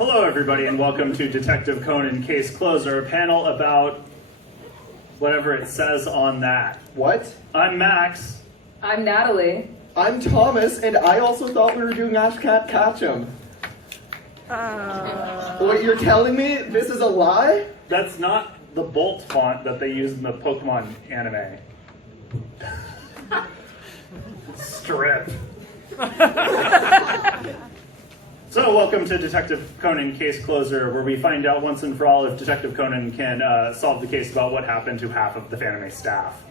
Hello, everybody, and welcome to Detective Conan Case Closer, a panel about whatever it says on that. What? I'm Max. I'm Natalie. I'm Thomas, and I also thought we were doing Ash Cat Catchem. What, you're telling me this is a lie? That's not the Bolt font that they use in the Pokemon anime. Strip. So, welcome to Detective Conan Case Closer, where we find out once and for all if Detective Conan can solve the case about what happened to half of the Fanime staff.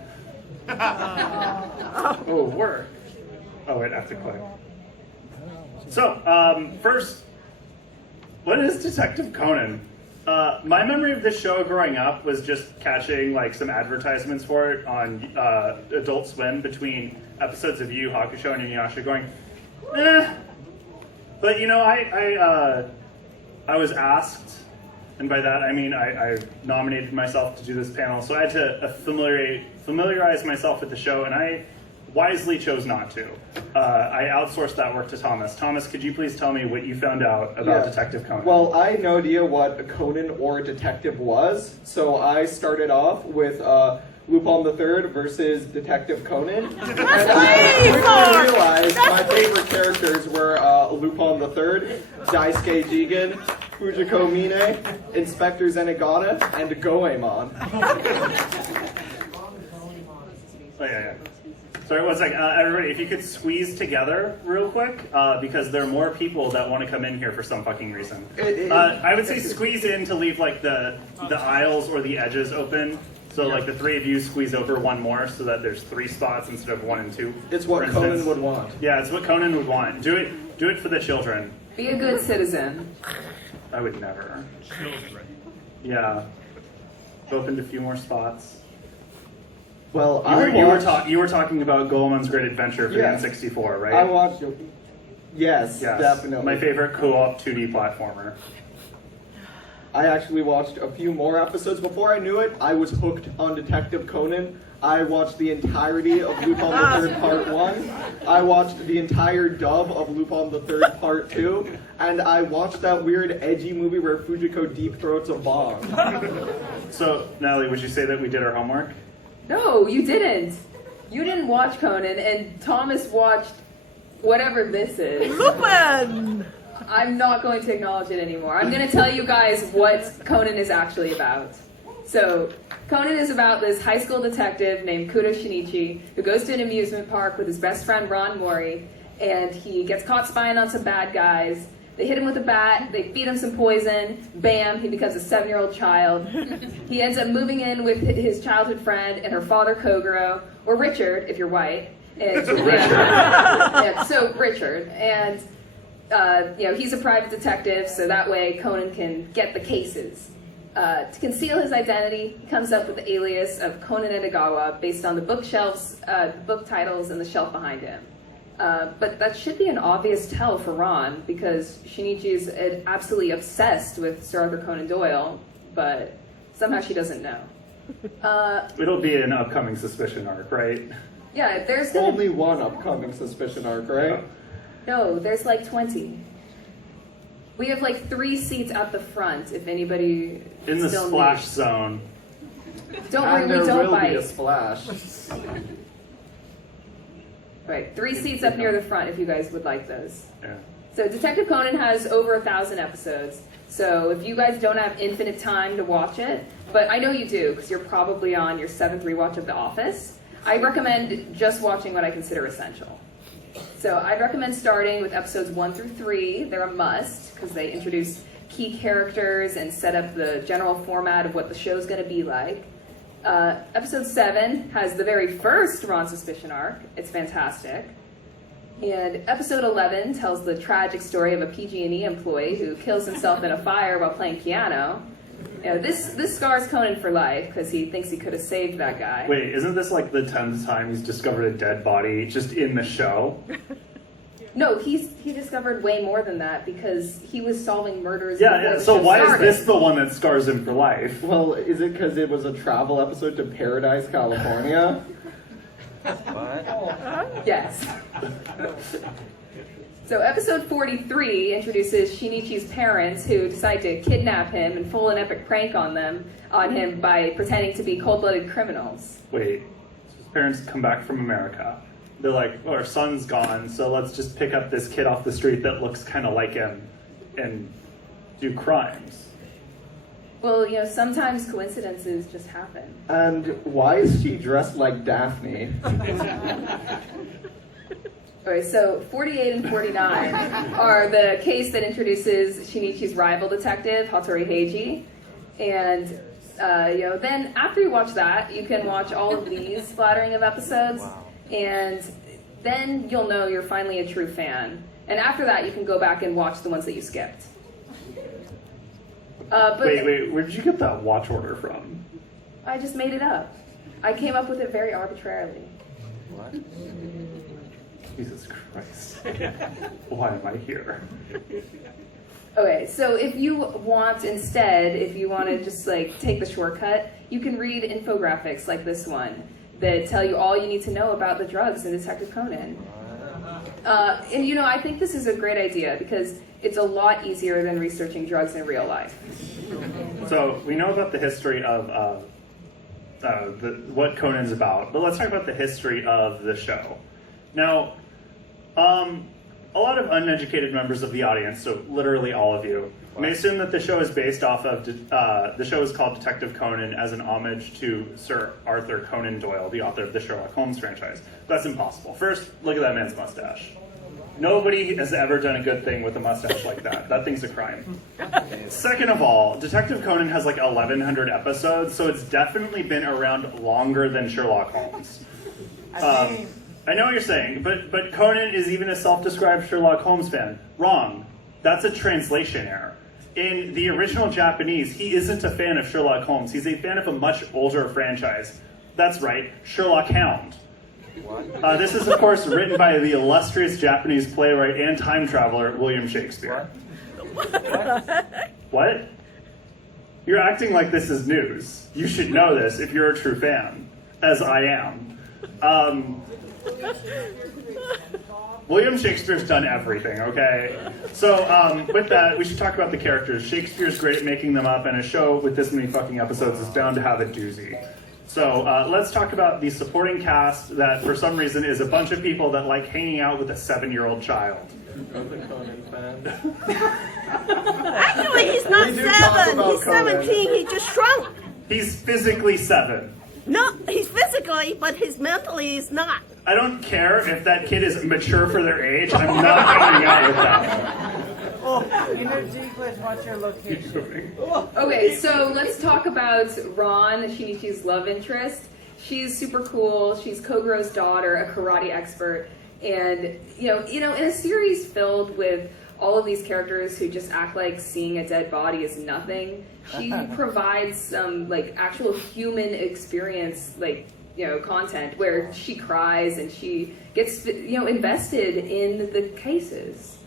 Oh, work. Oh, wait, I have to click. So, first, what is Detective Conan? My memory of this show growing up was just catching like some advertisements for it on Adult Swim between episodes of Yu Yu Hakusho and Inuyasha, going, eh. But you know, I was asked, and by that I mean I nominated myself to do this panel, so I had to familiarize myself with the show, and I wisely chose not to. I outsourced that work to Thomas. Thomas, could you please tell me what you found out about Detective Conan? Well, I had no idea what a Conan or a detective was, so I started off with Lupin III versus Detective Conan. And I quickly realized my favorite characters were Lupin III, Daisuke Jigen, Fujiko Mine, Inspector Zenigata, and Goemon. Oh, yeah. Sorry, one sec. Everybody, if you could squeeze together real quick, because there are more people that want to come in here for some fucking reason. I would say squeeze in to leave like the aisles or the edges open. So like the three of you squeeze over one more so that there's 3 spots instead of 1 and 2. It's what Conan would want. Yeah, it's what Conan would want. Do it for the children. Be a good citizen. I would never. Children. Yeah. Opened a few more spots. Well, you were talking about Golemon's Great Adventure for the N64, right? I watched. Yes, definitely. My favorite co-op 2D platformer. I actually watched a few more episodes. Before I knew it, I was hooked on Detective Conan. I watched the entirety of Lupin the Third Part 1. I watched the entire dub of Lupin the Third Part 2. And I watched that weird edgy movie where Fujiko deep throats a bomb. So, Natalie, would you say that we did our homework? No, you didn't. You didn't watch Conan, and Thomas watched whatever this is. Lupin! I'm not going to acknowledge it anymore. I'm going to tell you guys what Conan is actually about. So, Conan is about this high school detective named Kudo Shinichi who goes to an amusement park with his best friend Ron Mori, and he gets caught spying on some bad guys. They hit him with a bat, they feed him some poison, bam, he becomes a 7-year-old child. He ends up moving in with his childhood friend and her father Kogoro, or Richard, if you're white. And, Richard. And he's a private detective, so that way Conan can get the cases. To conceal his identity, he comes up with the alias of Conan Edogawa based on the bookshelves, book titles, and the shelf behind him. But that should be an obvious tell for Ron, because Shinichi is absolutely obsessed with Sir Arthur Conan Doyle, but somehow she doesn't know. It'll be an upcoming suspicion arc, right? Yeah, there's only one upcoming suspicion arc, right? No, there's like 20. We have like 3 seats at the front, if anybody in the still splash needs. zone. Don't worry, we there don't will bite. be a splash. Right, 3 seats up near the front if you guys would like those. Yeah. So Detective Conan has over 1,000 episodes. So if you guys don't have infinite time to watch it, but I know you do because you're probably on your 7th rewatch of The Office, I recommend just watching what I consider essential. So I'd recommend starting with episodes 1 through 3. They're a must because they introduce key characters and set up the general format of what the show's going to be like. Episode 7 has the very first Ron Suspicion arc. It's fantastic. And episode 11 tells the tragic story of a PG&E employee who kills himself in a fire while playing piano. You know, this scars Conan for life because he thinks he could have saved that guy. Wait, isn't this like the 10th time he's discovered a dead body just in the show? No, he discovered way more than that because he was solving murders. Yeah, so why is this the one that scars him for life? Well, is it because it was a travel episode to Paradise, California? What? Yes. So episode 43 introduces Shinichi's parents, who decide to kidnap him and pull an epic prank on him by pretending to be cold-blooded criminals. Wait, his parents come back from America. They're like, oh, our son's gone, so let's just pick up this kid off the street that looks kind of like him and do crimes. Well, sometimes coincidences just happen. And why is she dressed like Daphne? Okay, so 48 and 49 are the case that introduces Shinichi's rival detective, Hattori Heiji. And, then after you watch that, you can watch all of these flattering of episodes. Wow. And then you'll know you're finally a true fan. And after that, you can go back and watch the ones that you skipped. Wait, where did you get that watch order from? I just made it up. I came up with it very arbitrarily. What? Jesus Christ. Why am I here? Okay, so if you want to just take the shortcut, you can read infographics like this one that tell you all you need to know about the drugs in Detective Conan. And I think this is a great idea because it's a lot easier than researching drugs in real life. So we know about the history of what Conan's about, but let's talk about the history of the show. Now, a lot of uneducated members of the audience, so literally all of you, may assume that the show is based off of, the show is called Detective Conan as an homage to Sir Arthur Conan Doyle, the author of the Sherlock Holmes franchise. That's impossible. First, look at that man's mustache. Nobody has ever done a good thing with a mustache like that. That thing's a crime. Second of all, Detective Conan has like 1,100 episodes, so it's definitely been around longer than Sherlock Holmes. I know what you're saying, but Conan is even a self-described Sherlock Holmes fan. Wrong. That's a translation error. In the original Japanese, he isn't a fan of Sherlock Holmes. He's a fan of a much older franchise. That's right, Sherlock Hound. What? This is, of course, written by the illustrious Japanese playwright and time traveler, William Shakespeare. What? You're acting like this is news. You should know this if you're a true fan, as I am. William Shakespeare's done everything, okay? So, with that, we should talk about the characters. Shakespeare's great at making them up, and a show with this many fucking episodes is bound to have a doozy. So, let's talk about the supporting cast that, for some reason, is a bunch of people that like hanging out with a 7-year-old child. Actually, he's not 7. He's 17. He just shrunk. He's physically 7. No, he's physically, but his mentally is not. I don't care if that kid is mature for their age. I'm not hanging out with them. What's your location? Okay, so let's talk about Ron, Shinichi's love interest. She's super cool. She's Koguro's daughter, a karate expert. And, in a series filled with all of these characters who just act like seeing a dead body is nothing, she provides some, actual human experience, content where she cries and she gets, invested in the cases.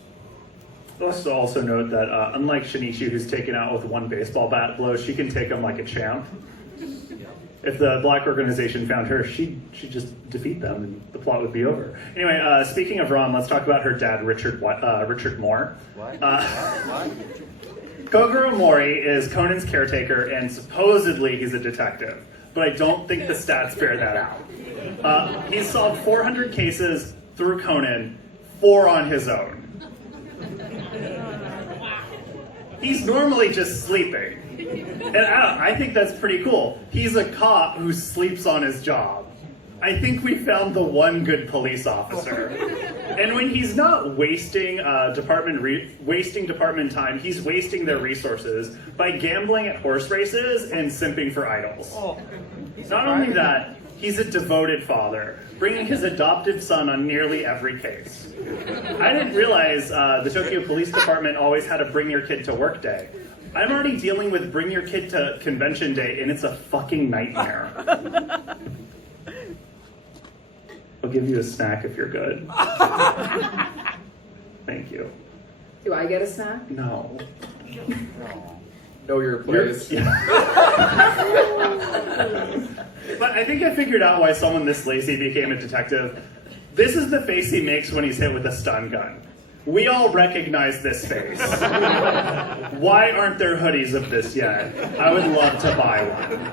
Let's also note that unlike Shinichi, who's taken out with one baseball bat blow, she can take them like a champ. If the black organization found her, she'd just defeat them and the plot would be over. Anyway, speaking of Ron, let's talk about her dad, Richard Moore. What? Kogoro Mori is Conan's caretaker, and supposedly he's a detective. But I don't think the stats bear that out. He's solved 400 cases through Conan, 4 on his own. He's normally just sleeping. And I think that's pretty cool. He's a cop who sleeps on his job. I think we found the one good police officer. And when he's not wasting department time, he's wasting their resources by gambling at horse races and simping for idols. Not only that, he's a devoted father, bringing his adopted son on nearly every case. I didn't realize the Tokyo Police Department always had a bring your kid to work day. I'm already dealing with bring your kid to convention day, and it's a fucking nightmare. I'll give you a snack if you're good. Thank you. Do I get a snack? No. Know your place. But I think I figured out why someone this lazy became a detective. This is the face he makes when he's hit with a stun gun. We all recognize this face. Why aren't there hoodies of this yet? I would love to buy one.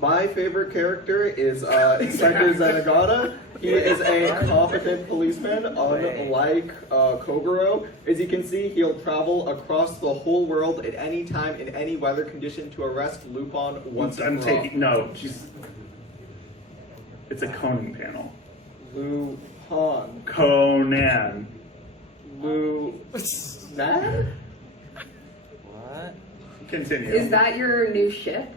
My favorite character is Inspector Zenigata. He is a competent policeman, unlike Kogoro. As you can see, he'll travel across the whole world at any time, in any weather condition, to arrest Lupin once and for all. No, it's a Conan panel. Lupin. Conan. Lunan? What? Continue. Is that your new ship?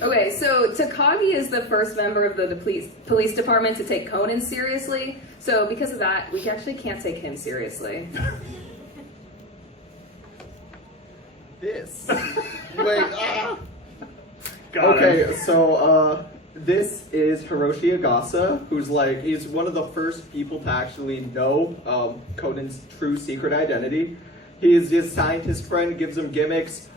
Okay, so Takagi is the first member of the police department to take Conan seriously. So because of that, we actually can't take him seriously. This. Wait. Got Okay, him. so this is Hiroshi Agasa, he's one of the first people to actually know Conan's true secret identity. His scientist friend gives him gimmicks.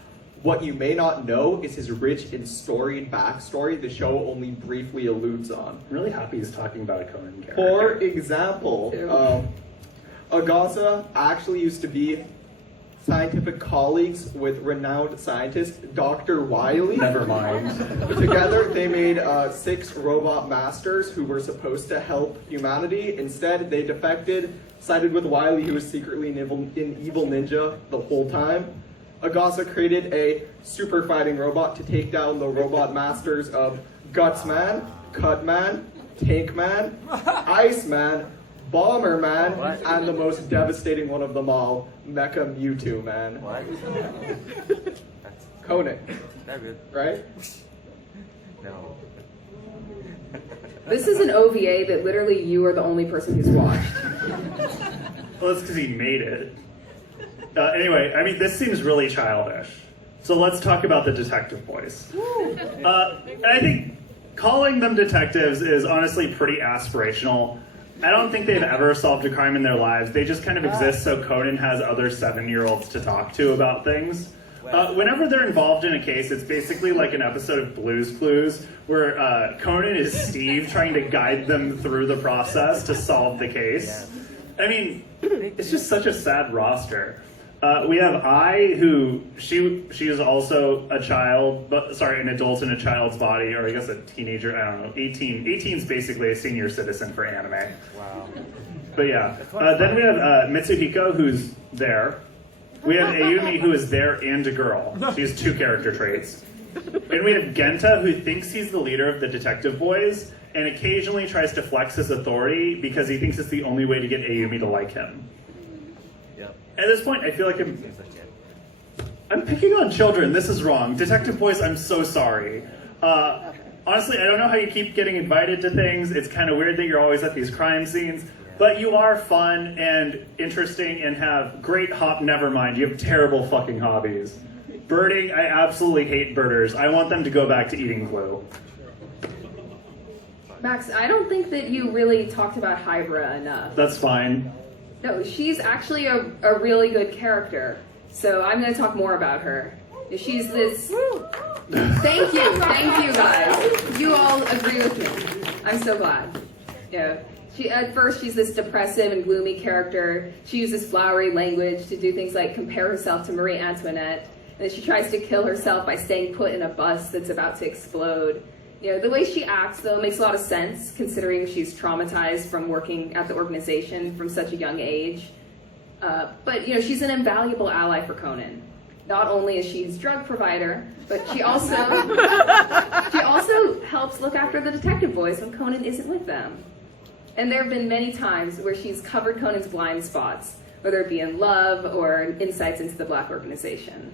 What you may not know is his rich and storied backstory the show only briefly alludes on. I'm really happy he's talking about a Conan character. For example, Agasa actually used to be scientific colleagues with renowned scientist Dr. Wily. Never mind. Together, they made 6 robot masters who were supposed to help humanity. Instead, they defected, sided with Wily, who was secretly an evil ninja the whole time. Agasa created a super fighting robot to take down the robot masters of Gutsman, Cutman, Tankman, Iceman, Bomberman, and the most devastating one of them all, Mecha Mewtwo Man. What? Conan, That good? right? No. This is an OVA that literally you are the only person who's watched. Well, that's because he made it. Anyway, I mean, this seems really childish. So let's talk about the detective boys. And I think calling them detectives is honestly pretty aspirational. I don't think they've ever solved a crime in their lives. They just kind of exist so Conan has other 7-year-olds to talk to about things. Whenever they're involved in a case, it's basically like an episode of Blue's Clues where Conan is Steve trying to guide them through the process to solve the case. I mean, it's just such a sad roster. We have Ai, who she is also a child, an adult in a child's body, or I guess a teenager. I don't know. 18 is basically a senior citizen for anime. Wow. But yeah. Then we have Mitsuhiko, who's there. We have Ayumi, who is there and a girl. She has 2 character traits. And we have Genta, who thinks he's the leader of the detective boys, and occasionally tries to flex his authority because he thinks it's the only way to get Ayumi to like him. At this point, I feel like I'm picking on children. This is wrong. Detective boys, I'm so sorry. Honestly, I don't know how you keep getting invited to things. It's kind of weird that you're always at these crime scenes. But you are fun and interesting and have great never mind. You have terrible fucking hobbies. Birding, I absolutely hate birders. I want them to go back to eating glue. Max, I don't think that you really talked about Hybra enough. That's fine. No, she's actually a really good character. So I'm going to talk more about her. She's this... Thank you guys. You all agree with me. I'm so glad. Yeah. At first, she's this depressive and gloomy character. She uses flowery language to do things like compare herself to Marie Antoinette. And then she tries to kill herself by staying put in a bus that's about to explode. You know, the way she acts, though, makes a lot of sense, considering she's traumatized from working at the organization from such a young age. But, you know, she's an invaluable ally for Conan. Not only is she his drug provider, but she also helps look after the detective boys when Conan isn't with them. And there have been many times where she's covered Conan's blind spots, whether it be in love or insights into the Black organization.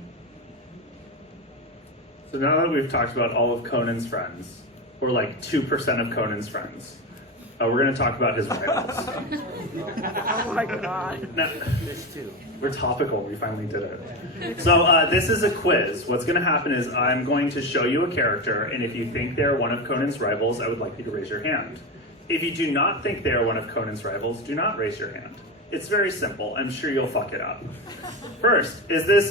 So now that we've talked about all of Conan's friends, or like 2% of Conan's friends, we're going to talk about his rivals. Oh my god. Now, we're topical. We finally did it. So this is a quiz. What's going to happen is I'm going to show you a character, and if you think they're one of Conan's rivals, I would like you to raise your hand. If you do not think they are one of Conan's rivals, do not raise your hand. It's very simple. I'm sure you'll fuck it up. First, is this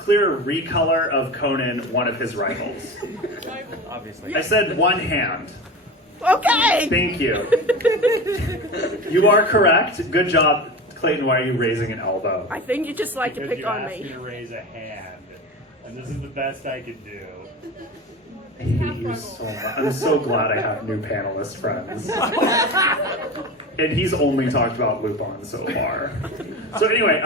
clear recolor of Conan one of his rivals? Obviously. I said one hand. Okay. Thank you. You are correct. Good job. Clayton, why are you raising an elbow? I think you just like to Because pick you on asked me me. to raise a hand, and this is the best I can do. I hate you so much. I'm so glad I have new panelist friends. And he's only talked about Lupin so far. So anyway,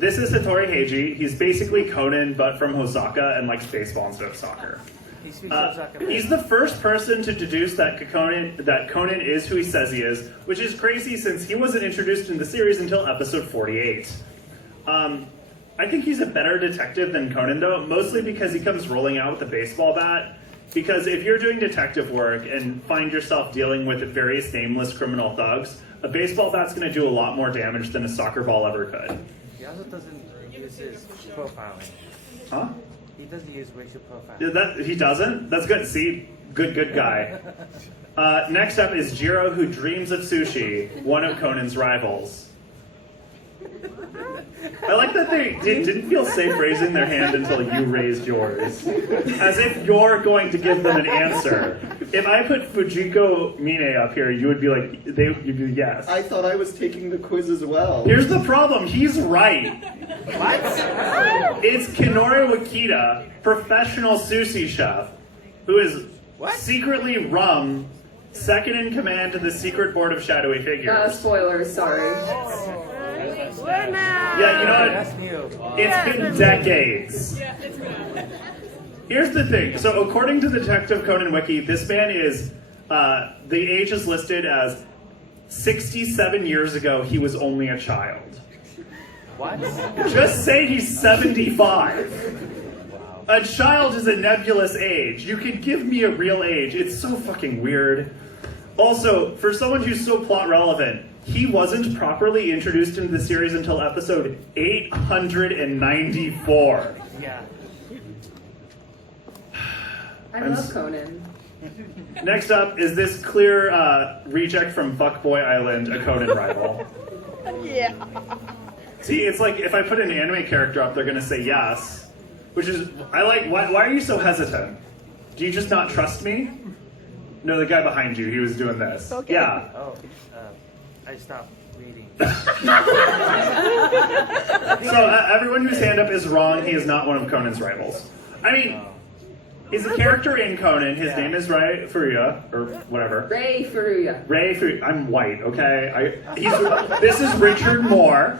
this is Hattori Heiji. He's basically Conan, but from Osaka and likes baseball instead of soccer. He speaks Osaka. He's the first person to deduce that Conan is who he says he is, which is crazy since he wasn't introduced in the series until episode 48. I think he's a better detective than Conan, though, mostly because he comes rolling out with a baseball bat. Because if you're doing detective work and find yourself dealing with various nameless criminal thugs, a baseball bat's going to do a lot more damage than a soccer ball ever could. He also doesn't use his profiling. Huh? He doesn't use racial profiling. Yeah, he doesn't? That's good. See? Good guy. Next up is Jiro, who dreams of sushi, one of Conan's rivals. I like that they didn't feel safe raising their hand until you raised yours. As if you're going to give them an answer. If I put Fujiko Mine up here, you would be like, you'd be yes. I thought I was taking the quiz as well. Here's the problem, he's right. What? It's Kinoru Wakita, professional sushi chef, who is secretly Rum, second in command to the secret board of shadowy figures. Spoilers, sorry. We're now. Yeah, you know what? That's new. It's been decades. Here's the thing. So according to the Detective Conan wiki, this man is, the age is listed as 67 years ago, he was only a child. What? Just say he's 75. A child is a nebulous age. You can give me a real age. It's so fucking weird. Also, for someone who's so plot relevant, he wasn't properly introduced into the series until episode 894. Yeah. I love Conan. Next up is this clear reject from Fuckboy Island, a Conan rival. Yeah. See, it's like if I put an anime character up, they're gonna say yes. Which is, I like, why are you so hesitant? Do you just not trust me? No, the guy behind you, he was doing this. Okay. Yeah. Oh, I stopped reading. So everyone whose hand up is wrong, he is not one of Conan's rivals. I mean, he's a character in Conan, his name is Ray Furuya, or whatever. Ray Furuya. Ray Furuya, I'm white, okay? This is Richard Moore.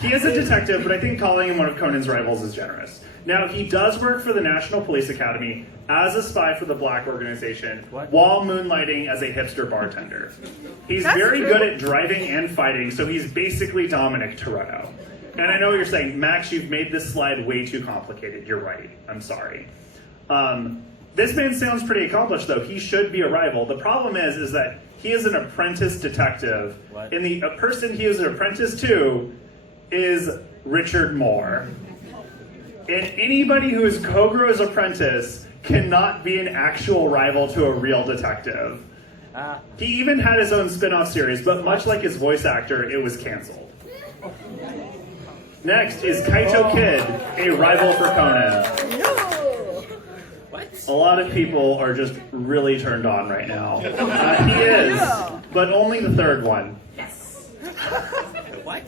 He is a detective, but I think calling him one of Conan's rivals is generous. Now, he does work for the National Police Academy as a spy for the Black Organization while moonlighting as a hipster bartender. He's very good at driving and fighting, so he's basically Dominic Toretto. And I know what you're saying, Max, you've made this slide way too complicated. You're right. I'm sorry. This man sounds pretty accomplished, though. He should be a rival. The problem is that he is an apprentice detective, and the person he is an apprentice to is Richard Moore. And anybody who is Koguro's apprentice cannot be an actual rival to a real detective. He even had his own spin-off series, but much like his voice actor, it was canceled. Next is Kaito Kid, a rival for Conan. A lot of people are just really turned on right now. He is, but only the third one. Yes. What?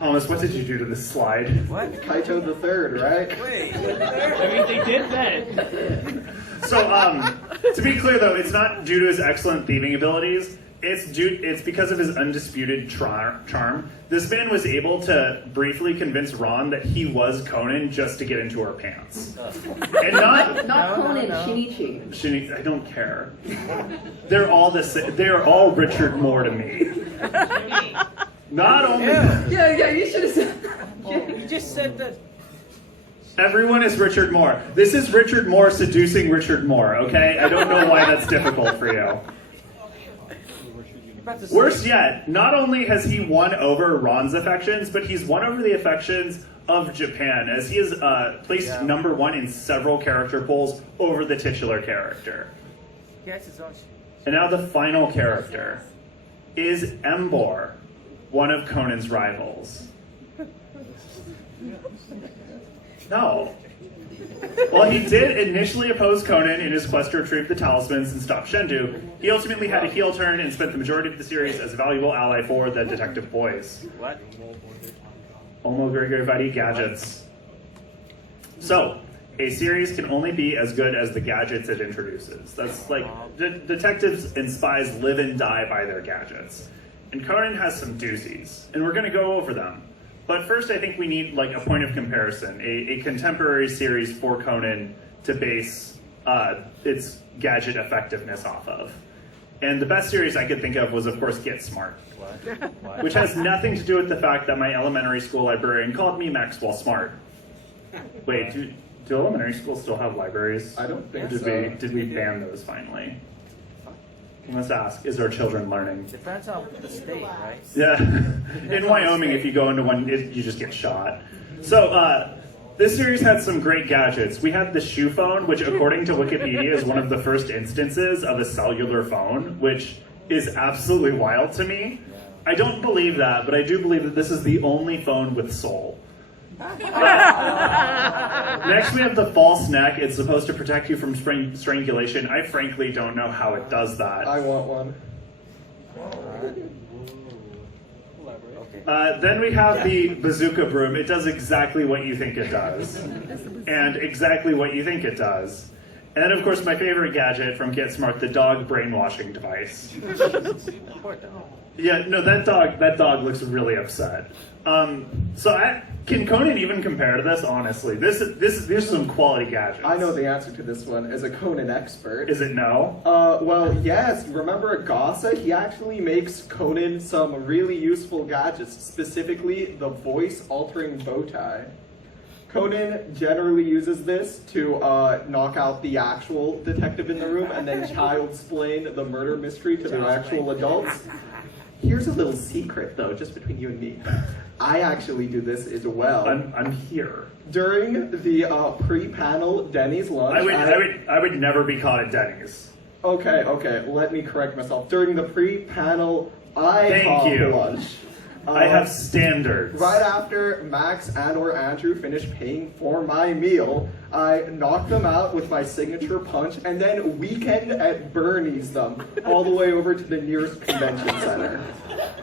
Thomas, what did you do to this slide? What? Kaito the Third, right? Wait. I mean, they did that. So, to be clear though, it's not due to his excellent thieving abilities. It's because of his undisputed charm. This man was able to briefly convince Ron that he was Conan just to get into her pants. And not Conan, Shinichi. I don't care. They're all the same. They are all Richard Moore to me. Not only Yeah, you should have said You just said that. everyone is Richard Moore. This is Richard Moore seducing Richard Moore, okay? I don't know why that's difficult for you. Worse yet, not only has he won over Ron's affections, but he's won over the affections of Japan, as he is placed #1 in several character polls over the titular character. He has his own. And now the final character is Embor, one of Conan's rivals. No. While he did initially oppose Conan in his quest to retrieve the talismans and stop Shendu, he ultimately had a heel turn and spent the majority of the series as a valuable ally for the Detective Boys. What? Omo Gregory Vadi gadgets. So, a series can only be as good as the gadgets it introduces. That's like, detectives and spies live and die by their gadgets. And Conan has some doozies, and we're going to go over them. But first, I think we need like a point of comparison, a contemporary series for Conan to base its gadget effectiveness off of. And the best series I could think of was, of course, Get Smart, What? which has nothing to do with the fact that my elementary school librarian called me Maxwell Smart. Wait, do elementary schools still have libraries? I don't think Did so. Did we ban those finally? Let's ask, is our children learning? Depends on the state, right? Yeah, in Wyoming, if you go into one, you just get shot. So, this series had some great gadgets. We had the shoe phone, which according to Wikipedia is one of the first instances of a cellular phone, which is absolutely wild to me. I don't believe that, but I do believe that this is the only phone with soul. Next, we have the false neck. It's supposed to protect you from strangulation. I frankly don't know how it does that. I want one. Okay. Then we have the bazooka broom. It does exactly what you think it does. And exactly what you think it does. And then, of course, my favorite gadget from Get Smart, the dog brainwashing device. Poor dog. Yeah, no, that dog looks really upset. Can Conan even compare to this? Honestly, these are some quality gadgets. I know the answer to this one as a Conan expert. Is it no? Well, yes. Remember Agasa? He actually makes Conan some really useful gadgets, specifically the voice-altering bow tie. Conan generally uses this to knock out the actual detective in the room and then child-splain the murder mystery to the actual adults. Here's a little secret, though, just between you and me. I actually do this as well. I'm here. During the pre-panel Denny's lunch, I would never be caught at Denny's. Okay, let me correct myself. During the pre-panel Thank you. lunch, I have standards. right after Max and or Andrew finished paying for my meal, I knocked them out with my signature punch and then weekend at Bernie's them all the way over to the nearest convention center.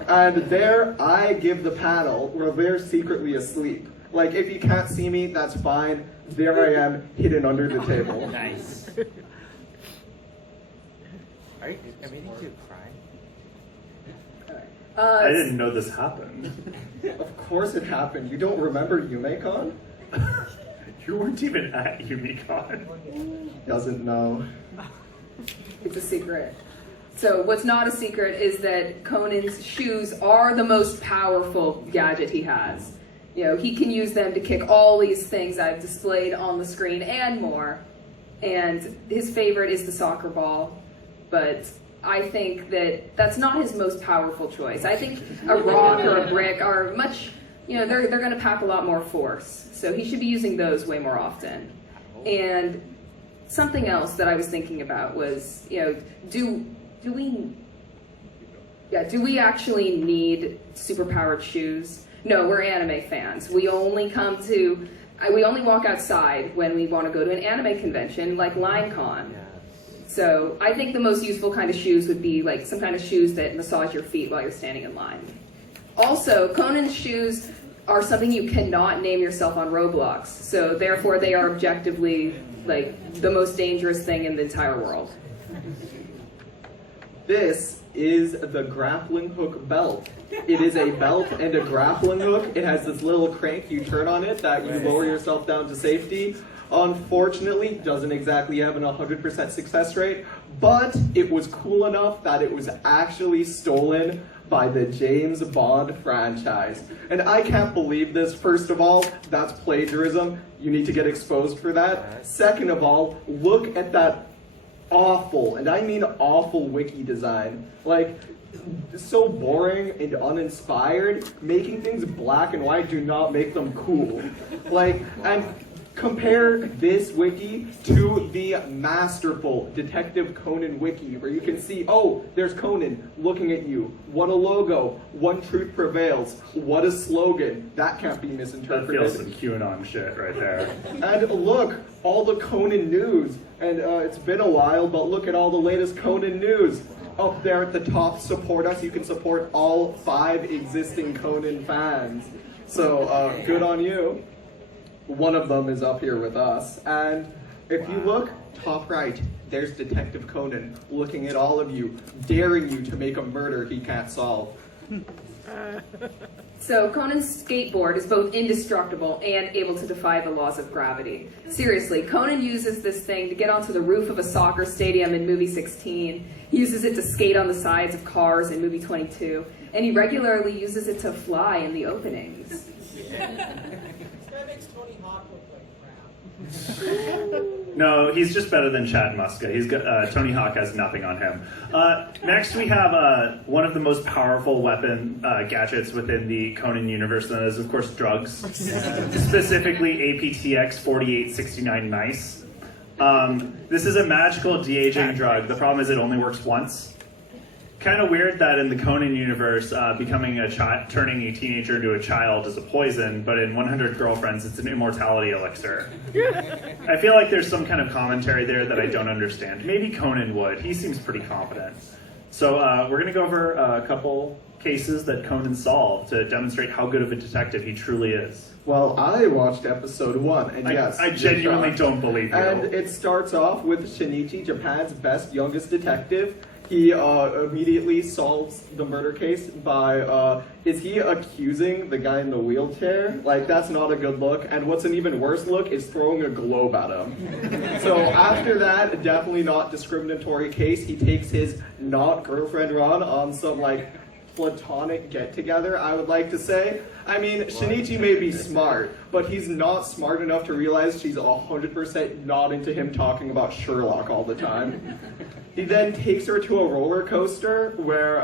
And there I give the panel where they're secretly asleep. Like, if you can't see me, that's fine. There I am, hidden under the table. Nice. Am I making you cry? I didn't know this happened. Of course it happened. You don't remember YumeCon? You weren't even at YumiCon. Doesn't know. It's a secret. So what's not a secret is that Conan's shoes are the most powerful gadget he has. You know, he can use them to kick all these things I've displayed on the screen and more. And his favorite is the soccer ball, but I think that that's not his most powerful choice. I think a rock or a brick are much, they're going to pack a lot more force. So he should be using those way more often. And something else that I was thinking about was, do we actually need superpowered shoes? No, we're anime fans. We only walk outside when we want to go to an anime convention like LineCon. So I think the most useful kind of shoes would be like some kind of shoes that massage your feet while you're standing in line. Also, Conan's shoes are something you cannot name yourself on Roblox. So therefore they are objectively like the most dangerous thing in the entire world. This is the grappling hook belt. It is a belt and a grappling hook. It has this little crank you turn on it that you lower yourself down to safety. Unfortunately, doesn't exactly have an 100% success rate, but it was cool enough that it was actually stolen by the James Bond franchise. And I can't believe this. First of all, that's plagiarism. You need to get exposed for that. Second of all, look at that awful, and I mean awful wiki design. Like, so boring and uninspired. Making things black and white do not make them cool. And Compare this wiki to the masterful Detective Conan wiki, where you can see, oh, there's Conan looking at you. What a logo. One truth prevails. What a slogan. That can't be That misinterpreted. feels some QAnon shit right there. And look, all the Conan news. And it's been a while, but look at all the latest Conan news. Up there at the top, support us. You can support all 5 existing Conan fans. So good on you. One of them is up here with us. And if you look top right, there's Detective Conan looking at all of you, daring you to make a murder he can't solve. So Conan's skateboard is both indestructible and able to defy the laws of gravity. Seriously, Conan uses this thing to get onto the roof of a soccer stadium in movie 16. He uses it to skate on the sides of cars in movie 22. And he regularly uses it to fly in the openings. That makes Tony Hawk look like crap. No, he's just better than Chad Muska. He's got, Tony Hawk has nothing on him. Next, we have one of the most powerful weapon gadgets within the Conan universe, and that is, of course, drugs. Specifically, APTX 4869 Nice. This is a magical de-aging drug. The problem is it only works once. Kind of weird that in the Conan universe, turning a teenager into a child is a poison, but in 100 Girlfriends, it's an immortality elixir. I feel like there's some kind of commentary there that I don't understand. Maybe Conan would. He seems pretty competent. So we're going to go over a couple cases that Conan solved to demonstrate how good of a detective he truly is. Well, I watched episode 1, and yes, I genuinely don't believe you. And it starts off with Shinichi, Japan's best youngest detective. He immediately solves the murder case by, is he accusing the guy in the wheelchair? Like, that's not a good look. And what's an even worse look is throwing a globe at him. So after that, definitely not discriminatory case. He takes his not girlfriend run on some, like, platonic get-together, I would like to say. I mean, Shinichi may be smart, but he's not smart enough to realize she's 100% not into him talking about Sherlock all the time. He then takes her to a roller coaster where,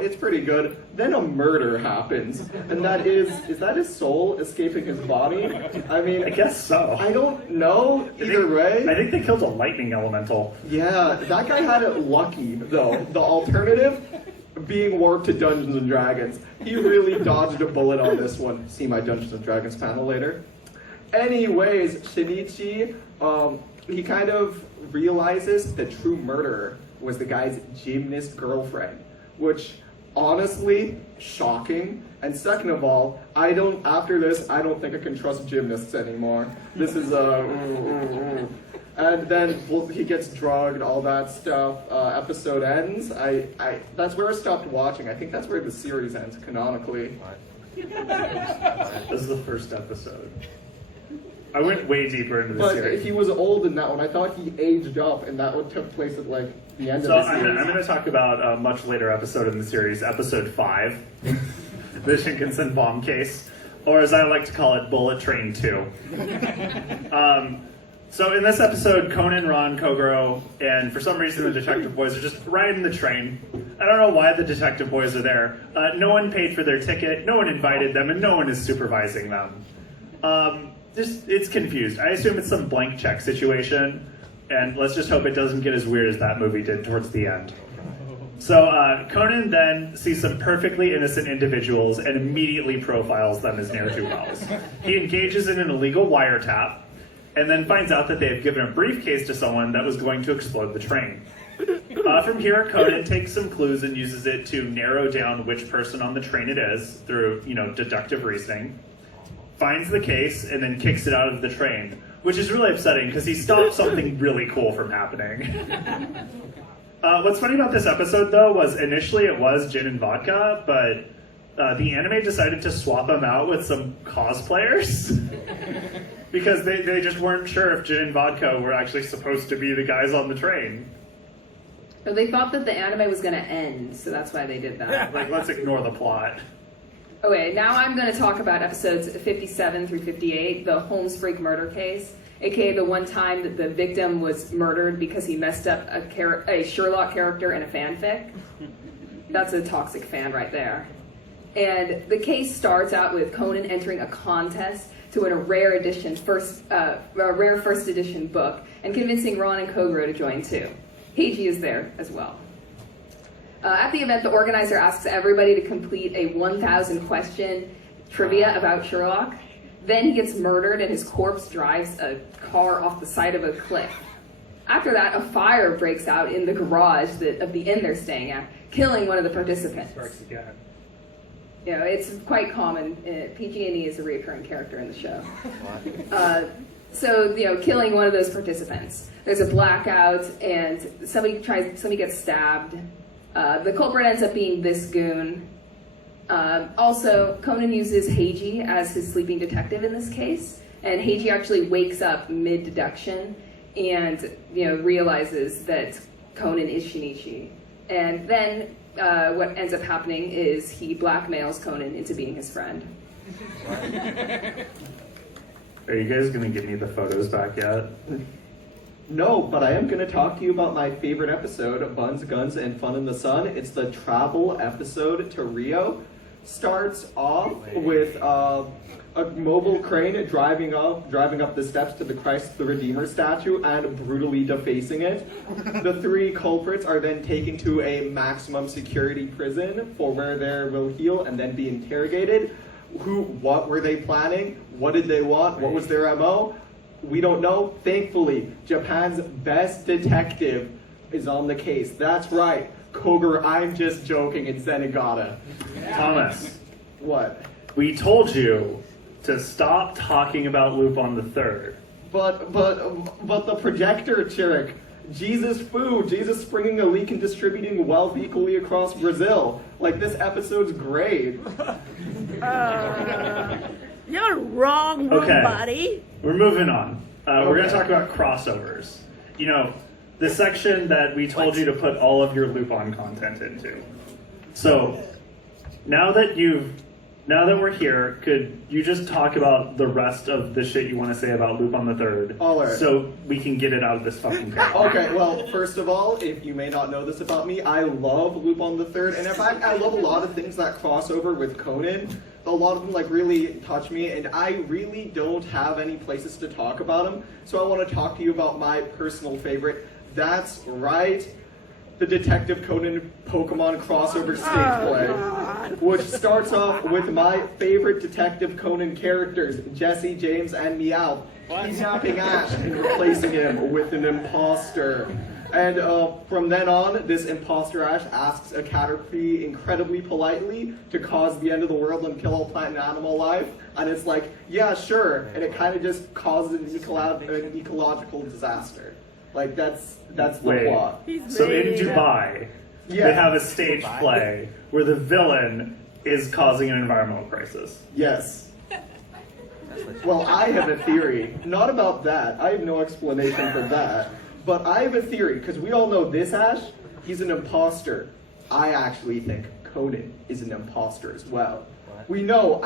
it's pretty good. Then a murder happens. And is that his soul escaping his body? I mean, I guess so. I don't know either way. I think they killed a lightning elemental. Yeah, that guy had it lucky, though. The alternative, being warped to Dungeons and Dragons. He really dodged a bullet on this one. See my Dungeons and Dragons panel later. Anyways, Shinichi, he kind of realizes the true murderer was the guy's gymnast girlfriend, which honestly, shocking. And second of all, after this, I don't think I can trust gymnasts anymore. This is and then he gets drugged, all that stuff. Episode ends. That's where I stopped watching. I think that's where the series ends canonically. This is the first episode. I went way deeper into the But series. he was old in that one. I thought he aged up, and that one took place at like the end So of the I'm series. going to talk about a much later episode in the series, episode 5, the Shinkansen bomb case, or as I like to call it, Bullet Train 2. So in this episode, Conan, Ron, Kogoro, and for some reason the Detective Boys are just riding the train. I don't know why the Detective Boys are there. No one paid for their ticket, no one invited them, and no one is supervising them. It's confused. I assume it's some blank check situation, and let's just hope it doesn't get as weird as that movie did towards the end. So Conan then sees some perfectly innocent individuals and immediately profiles them as ne'er-do-wells. He engages in an illegal wiretap, and then finds out that they have given a briefcase to someone that was going to explode the train. From here, Conan takes some clues and uses it to narrow down which person on the train it is through, deductive reasoning. Finds the case, and then kicks it out of the train, which is really upsetting because he stopped something really cool from happening. What's funny about this episode, though, was initially it was gin and vodka, but the anime decided to swap them out with some cosplayers. Because they just weren't sure if gin and vodka were actually supposed to be the guys on the train. So they thought that the anime was going to end, so that's why they did that. Like, let's ignore the plot. Okay, now I'm going to talk about episodes 57 through 58, the Holmes-Freak murder case, aka the one time that the victim was murdered because he messed up a Sherlock character in a fanfic. That's a toxic fan right there. And the case starts out with Conan entering a contest to win a rare first edition book and convincing Ron and Kogoro to join too. Heiji is there as well. At the event, the organizer asks everybody to complete a 1,000 question trivia about Sherlock. Then he gets murdered and his corpse drives a car off the side of a cliff. After that, a fire breaks out in the garage of the inn they're staying at, killing one of the participants. Starts again. You know, it's quite common. PG&E is a recurring character in the show. So, killing one of those participants. There's a blackout, and somebody gets stabbed. The culprit ends up being this goon. Also, Conan uses Heiji as his sleeping detective in this case, and Heiji actually wakes up mid-deduction and realizes that Conan is Shinichi. And then what ends up happening is he blackmails Conan into being his friend. Are you guys going to give me the photos back yet? No, but I am going to talk to you about my favorite episode, Buns, Guns, and Fun in the Sun. It's the travel episode to Rio. Starts off with a mobile crane driving up the steps to the Christ the Redeemer statue and brutally defacing it. The three culprits are then taken to a maximum security prison for where they will heal and then be interrogated. What were they planning? What did they want? What was their MO? We don't know. Thankfully, Japan's best detective is on the case. That's right. Kogoro, I'm just joking, in Zenigata. Thomas, What? we told you to stop talking about Lupin the Third. But the projector, Chirik. Jesus food. Jesus springing a leak and distributing wealth equally across Brazil. Like, this episode's great. You're wrong, Okay. buddy. We're moving on. We're going Okay. to talk about crossovers. The section that we told you to put all of your Lupin content into. So, now that we're here, could you just talk about the rest of the shit you want to say about Lupin the Third? All right. So we can get it out of this fucking crap. Okay, well, first of all, if you may not know this about me, I love Lupin the Third, and in fact, I love a lot of things that cross over with Conan. A lot of them really touch me, and I really don't have any places to talk about them. So I want to talk to you about my personal favorite. That's right, the Detective Conan Pokemon crossover stage play, which starts off with my favorite Detective Conan characters, Jesse, James, and Meowth, kidnapping Ash and replacing him with an imposter. And from then on, this imposter Ash asks a Caterpie incredibly politely to cause the end of the world and kill all plant and animal life. And it's like, yeah, sure. And it kind of just causes an ecological disaster. Like, that's the plot. So in Dubai, Yeah. they have a stage play where the villain is causing an environmental crisis. Yes. Well, I have a theory. Not about that. I have no explanation for that. But I have a theory, because we all know this Ash, he's an imposter. I actually think Conan is an imposter as well. We know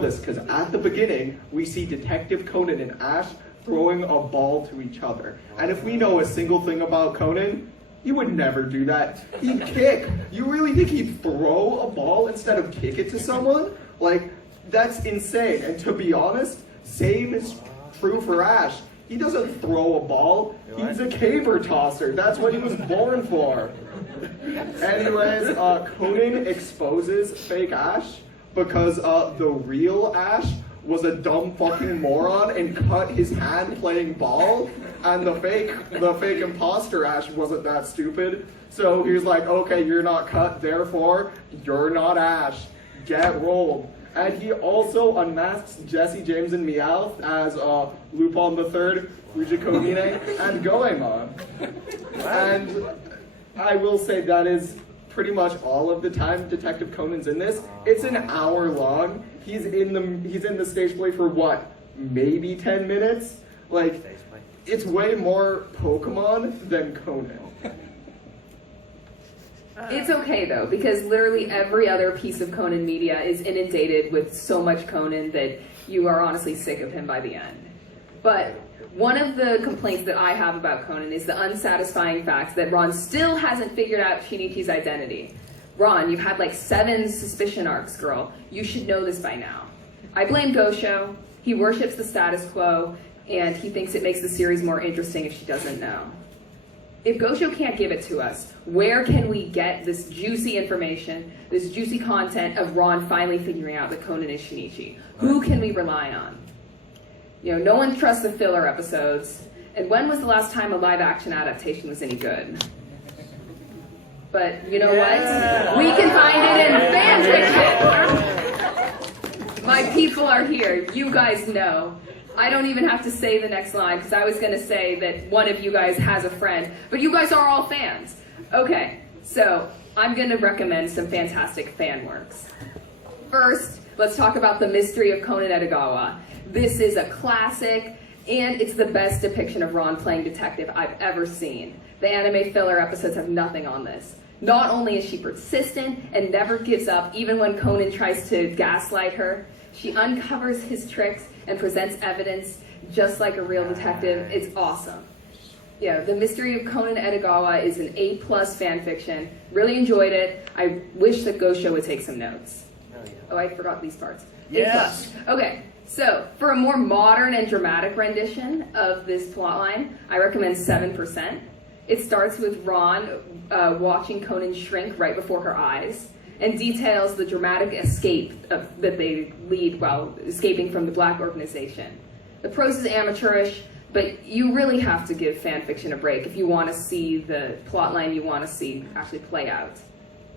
this, because at the beginning, we see Detective Conan and Ash throwing a ball to each other. And if we know a single thing about Conan, he would never do that. He'd kick. You really think he'd throw a ball instead of kick it to someone? Like, that's insane. And to be honest, same is true for Ash. He doesn't throw a ball. He's a caber tosser. That's what he was born for. Anyways, Conan exposes fake Ash because the real Ash was a dumb fucking moron and cut his hand playing ball, and the fake imposter Ash wasn't that stupid. So he was like, okay, you're not cut, therefore you're not Ash. Get rolled. And he also unmasks Jesse, James, and Meowth as Lupin the Third, Fujiko Mine, and Goemon. And I will say that is pretty much all of the time Detective Conan's in this. It's an hour long. He's in the stage play for what? Maybe 10 minutes? Like, it's way more Pokemon than Conan. It's okay though, because literally every other piece of Conan media is inundated with so much Conan that you are honestly sick of him by the end. But one of the complaints that I have about Conan is the unsatisfying fact that Ron still hasn't figured out Shinichi's identity. Ron, you've had like 7 suspicion arcs, girl. You should know this by now. I blame Gosho. He worships the status quo, and he thinks it makes the series more interesting if she doesn't know. If Gosho can't give it to us, where can we get this juicy information, this juicy content of Ron finally figuring out that Conan is Shinichi? Who can we rely on? You know, no one trusts the filler episodes. And when was the last time a live-action adaptation was any good? But you know what? We can find it in fan fiction. My people are here. You guys know. I don't even have to say the next line because I was going to say that one of you guys has a friend, but you guys are all fans. Okay, so I'm going to recommend some fantastic fan works. First, let's talk about The Mystery of Conan Edogawa. This is a classic, and it's the best depiction of Ron playing detective I've ever seen. The anime filler episodes have nothing on this. Not only is she persistent and never gives up even when Conan tries to gaslight her, she uncovers his tricks and presents evidence just like a real detective. It's awesome. Yeah, The Mystery of Conan Edogawa is an A+ fan fiction. Really enjoyed it. I wish that Gosho would take some notes. Oh, I forgot these parts. Yes. A+. Okay, so for a more modern and dramatic rendition of this plotline, I recommend 7%. It starts with Ron watching Conan shrink right before her eyes and details the dramatic escape that they lead while escaping from the black organization. The prose is amateurish, but you really have to give fan fiction a break if you want to see the plotline you want to see actually play out.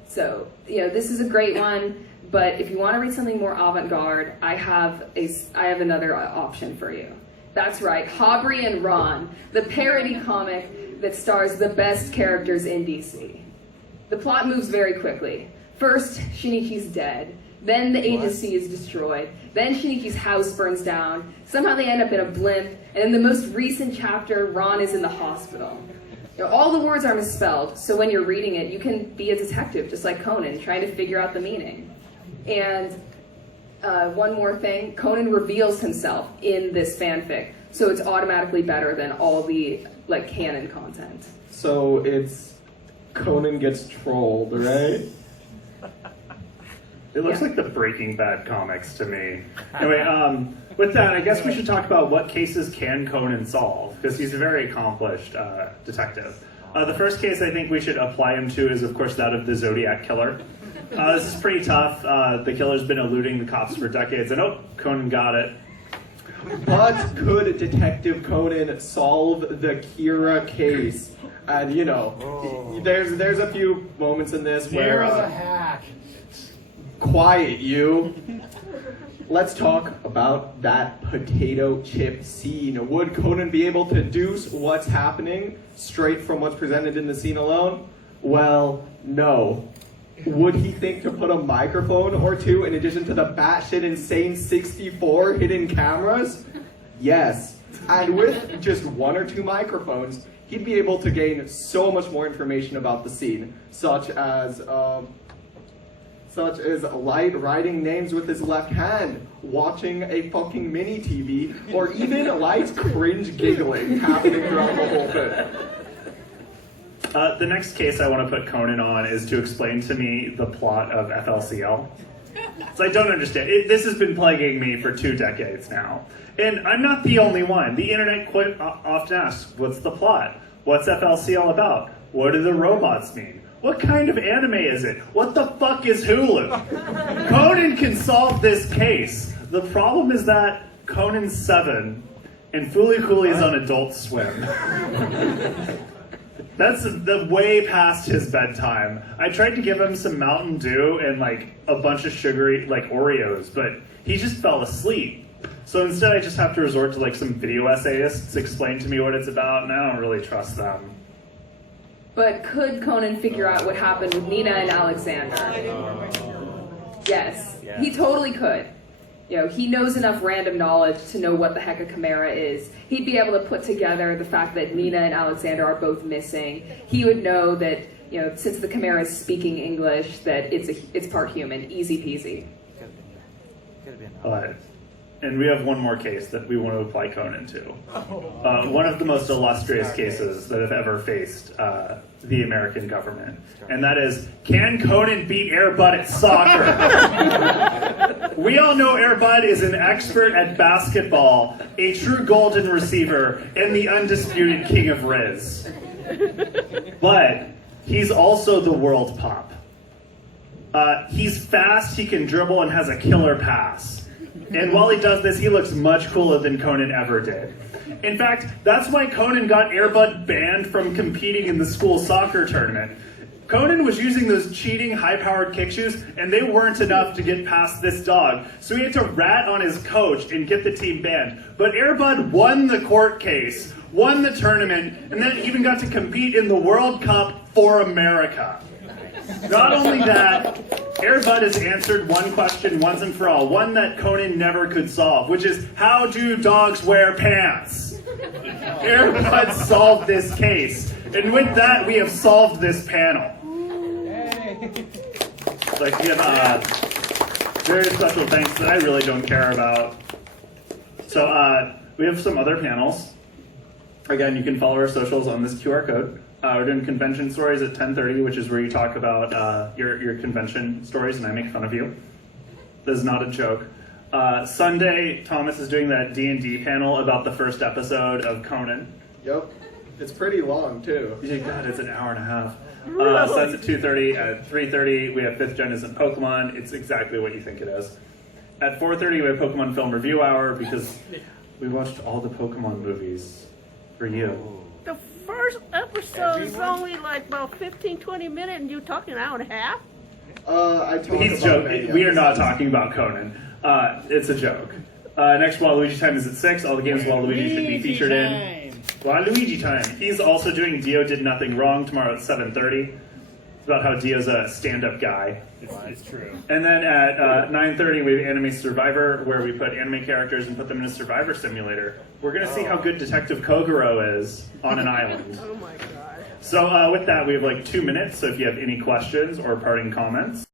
So, you know, this is a great one, but if you want to read something more avant-garde, I have another option for you. That's right, Hobry and Ron, the parody comic that stars the best characters in DC. The plot moves very quickly. First, Shinichi's dead. Then the agency is destroyed. Then Shinichi's house burns down. Somehow they end up in a blimp. And in the most recent chapter, Ron is in the hospital. You know, all the words are misspelled, so when you're reading it, you can be a detective, just like Conan, trying to figure out the meaning. And one more thing, Conan reveals himself in this fanfic, so it's automatically better than all the like canon content. So it's Conan gets trolled, right? It looks like the Breaking Bad comics to me. Anyway, with that, I guess we should talk about what cases can Conan solve, because he's a very accomplished detective. The first case I think we should apply him to is, of course, that of the Zodiac Killer. This is pretty tough. The killer's been eluding the cops for decades, and Conan got it. But could Detective Conan solve the Kira case? And you know, there's a few moments in this where Kira's a hack. Quiet, you. Let's talk about that potato chip scene. Would Conan be able to deduce what's happening straight from what's presented in the scene alone? Well, no. Would he think to put a microphone or two in addition to the batshit insane 64 hidden cameras? Yes. And with just 1 or 2 microphones, he'd be able to gain so much more information about the scene, such as Light writing names with his left hand, watching a fucking mini TV, or even Light's cringe giggling happening throughout the whole thing. The next case I want to put Conan on is to explain to me the plot of FLCL. So I don't understand. This has been plaguing me for 2 decades now. And I'm not the only one. The internet quite often asks, what's the plot? What's FLCL about? What do the robots mean? What kind of anime is it? What the fuck is Hulu? Conan can solve this case. The problem is that Conan's 7 and Fooly Cooly is on Adult Swim. That's the way past his bedtime. I tried to give him some Mountain Dew and like a bunch of sugary like Oreos, but he just fell asleep. So instead I just have to resort to like some video essayists explain to me what it's about, and I don't really trust them. But could Conan figure out what happened with Nina and Alexander? Yes, he totally could. You know, he knows enough random knowledge to know what the heck a chimera is. He'd be able to put together the fact that Nina and Alexander are both missing. He would know that, you know, since the chimera is speaking English, that it's part human. Easy peasy. But and we have one more case that we want to apply Conan to. One of the most illustrious cases that have ever faced the American government. And that is, can Conan beat Air Bud at soccer? We all know Air Bud is an expert at basketball, a true golden receiver, and the undisputed king of Riz. But he's also the world pop. He's fast, he can dribble, and has a killer pass. And while he does this, he looks much cooler than Conan ever did. In fact, that's why Conan got Air Bud banned from competing in the school soccer tournament. Conan was using those cheating high-powered kick shoes, and they weren't enough to get past this dog. So he had to rat on his coach and get the team banned. But Air Bud won the court case, won the tournament, and then even got to compete in the World Cup for America. Not only that, Air Bud has answered one question once and for all, one that Conan never could solve, which is, how do dogs wear pants? Air Bud solved this case, and with that, we have solved this panel. Like, we have very special thanks that I really don't care about. So we have some other panels. Again, you can follow our socials on this QR code. We're doing convention stories at 10:30, which is where you talk about your convention stories, and I make fun of you. This is not a joke. Sunday, Thomas is doing that D&D panel about the first episode of Conan. Yep. It's pretty long, too. God, it's an hour and a half. So that's at 2:30. At 3:30, we have 5th Gen isn't Pokemon. It's exactly what you think it is. At 4:30, we have Pokemon Film Review Hour, because we watched all the Pokemon movies for you. The first episode is only like about 15, 20 minutes, and you're talking an hour and a half? I talked He's about joking. We are not talking about Conan. It's a joke. Next Waluigi time is at 6. All the games Waluigi should be featured in. Waluigi time. He's also doing Dio Did Nothing Wrong tomorrow at 7:30. It's about how Dio's a stand-up guy. It's true. And then at 9:30 we have Anime Survivor, where we put anime characters and put them in a Survivor simulator. We're going to see how good Detective Kogoro is on an island. Oh my god. So with that, we have like 2 minutes, so if you have any questions or parting comments.